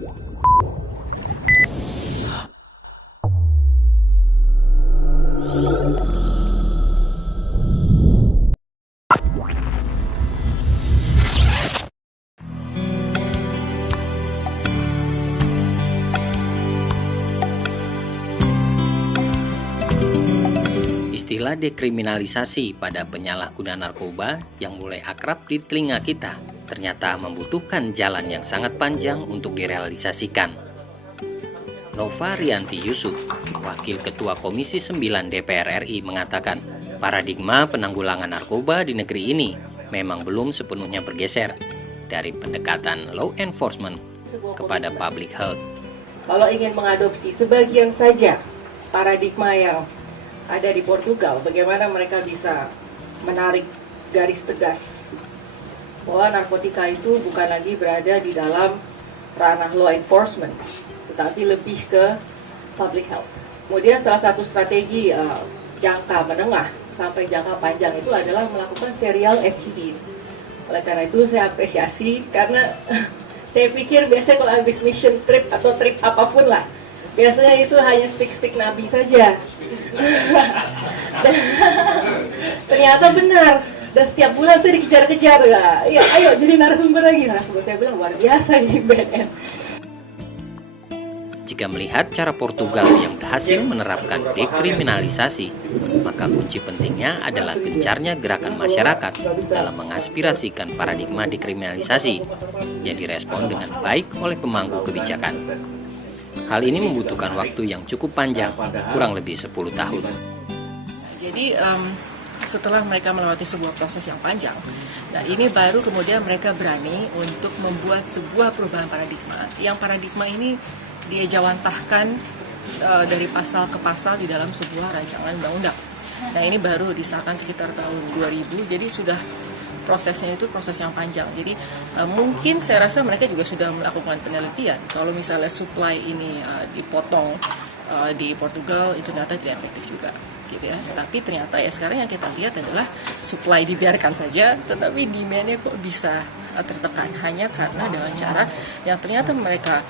Istilah dekriminalisasi pada penyalahguna narkoba yang mulai akrab di telinga kita ternyata membutuhkan jalan yang sangat panjang untuk direalisasikan. Nova Rianti Yusuf, Wakil Ketua Komisi 9 DPR RI mengatakan, paradigma penanggulangan narkoba di negeri ini memang belum sepenuhnya bergeser dari pendekatan law enforcement kepada public health. Kalau ingin mengadopsi sebagian saja paradigma yang ada di Portugal, bagaimana mereka bisa menarik garis tegas bahwa narkotika itu bukan lagi berada di dalam ranah law enforcement, tetapi lebih ke public health. Kemudian salah satu strategi jangka menengah sampai jangka panjang itu adalah melakukan serial FGD. Oleh karena itu saya apresiasi, karena saya pikir biasanya kalau habis mission trip atau trip apapun lah, biasanya itu hanya speak Nabi saja. Ternyata benar. Dan setiap bulan saya dikejar-kejar. Ya, ayo jadi narasumber lagi. Narasumber saya bilang luar biasa nih BNN. Jika melihat cara Portugal yang berhasil menerapkan dekriminalisasi, maka kunci pentingnya adalah gencarnya gerakan masyarakat dalam mengaspirasikan paradigma dekriminalisasi yang direspon dengan baik oleh pemangku kebijakan. Hal ini membutuhkan waktu yang cukup panjang, kurang lebih 10 tahun. Jadi setelah mereka melewati sebuah proses yang panjang, nah ini baru kemudian mereka berani untuk membuat sebuah perubahan paradigma. Yang paradigma ini dia jawantahkan dari pasal ke pasal di dalam sebuah rancangan undang-undang. Nah ini baru disahkan sekitar tahun 2000, jadi sudah prosesnya itu proses yang panjang. Jadi mungkin saya rasa mereka juga sudah melakukan penelitian. Kalau misalnya supply ini dipotong di Portugal, itu ternyata tidak efektif juga, gitu ya. Tapi ternyata ya sekarang yang kita lihat adalah supply dibiarkan saja, tetapi demand-nya kok bisa tertekan hanya karena dengan cara yang ternyata mereka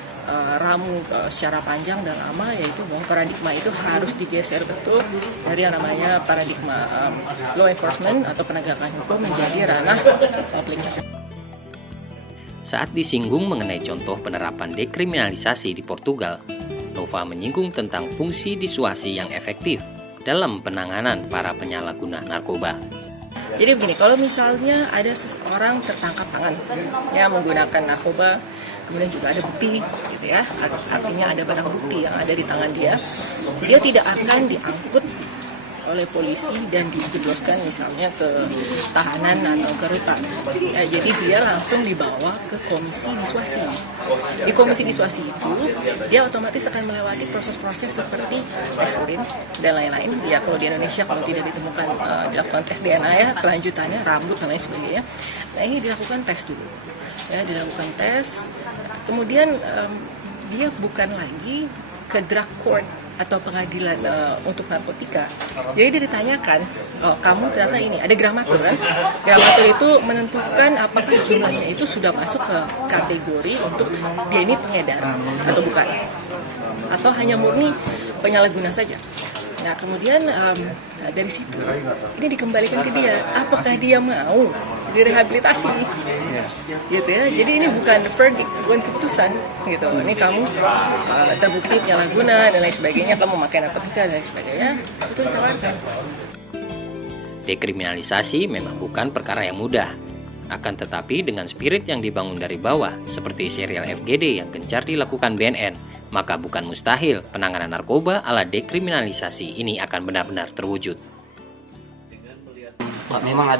ramu secara panjang dan lama, yaitu bahwa paradigma itu harus digeser betul dari yang namanya paradigma law enforcement atau penegakan hukum menjadi ranah public. Saat disinggung mengenai contoh penerapan dekriminalisasi di Portugal, Nova menyinggung tentang fungsi disuasi yang efektif dalam penanganan para penyalahguna narkoba. Jadi begini, kalau misalnya ada seseorang tertangkap tangan ya menggunakan narkoba, kemudian juga ada bukti, gitu ya, artinya ada barang bukti yang ada di tangan dia, dia tidak akan diangkut oleh polisi dan dijebloskan misalnya ke tahanan atau ke rutan. Ya, jadi dia langsung dibawa ke komisi disuasi. Di komisi disuasi itu dia otomatis akan melewati proses-proses seperti tes urin dan lain-lain. Ya kalau di Indonesia kalau tidak ditemukan dilakukan tes DNA ya, kelanjutannya rambut dan lain sebagainya. Nah ini dilakukan tes dulu. Ya dilakukan tes. Kemudian dia bukan lagi ke drug court atau pengadilan untuk narkotika. Jadi dia ditanyakan, oh, kamu ternyata ini, ada gramatur kan? Gramatur itu menentukan apakah jumlahnya itu sudah masuk ke kategori untuk dia ini pengedar atau bukan. Atau hanya murni penyalahguna saja. Nah kemudian dari situ, ini dikembalikan ke dia, apakah dia mau direhabilitasi, gitu ya. Jadi ini bukan verdict, bukan keputusan, gitu. Ini kamu terbukti penyalahguna dan lain sebagainya, kamu memakai narkotika dan lain sebagainya, itu ditawarkan. Dekriminalisasi memang bukan perkara yang mudah. Akan tetapi dengan spirit yang dibangun dari bawah, seperti serial FGD yang gencar dilakukan BNN, maka bukan mustahil penanganan narkoba ala dekriminalisasi ini akan benar-benar terwujud. Memang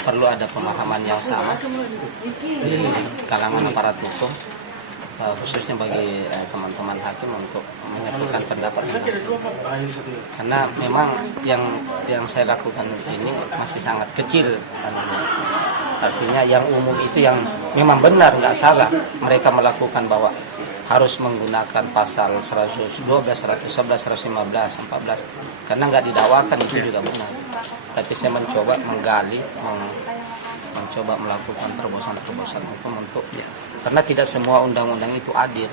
perlu ada pemahaman yang sama di kalangan aparat hukum, khususnya bagi teman-teman hakim untuk menyatukan pendapat. Karena memang yang saya lakukan ini masih sangat kecil. Artinya yang umum itu yang memang benar, nggak salah mereka melakukan bahwa harus menggunakan pasal 112, 111, 115, 14 karena nggak didakwakan, itu juga benar. Tapi saya mencoba menggali, mencoba melakukan terobosan-terobosan hukum untuk karena tidak semua undang-undang itu adil.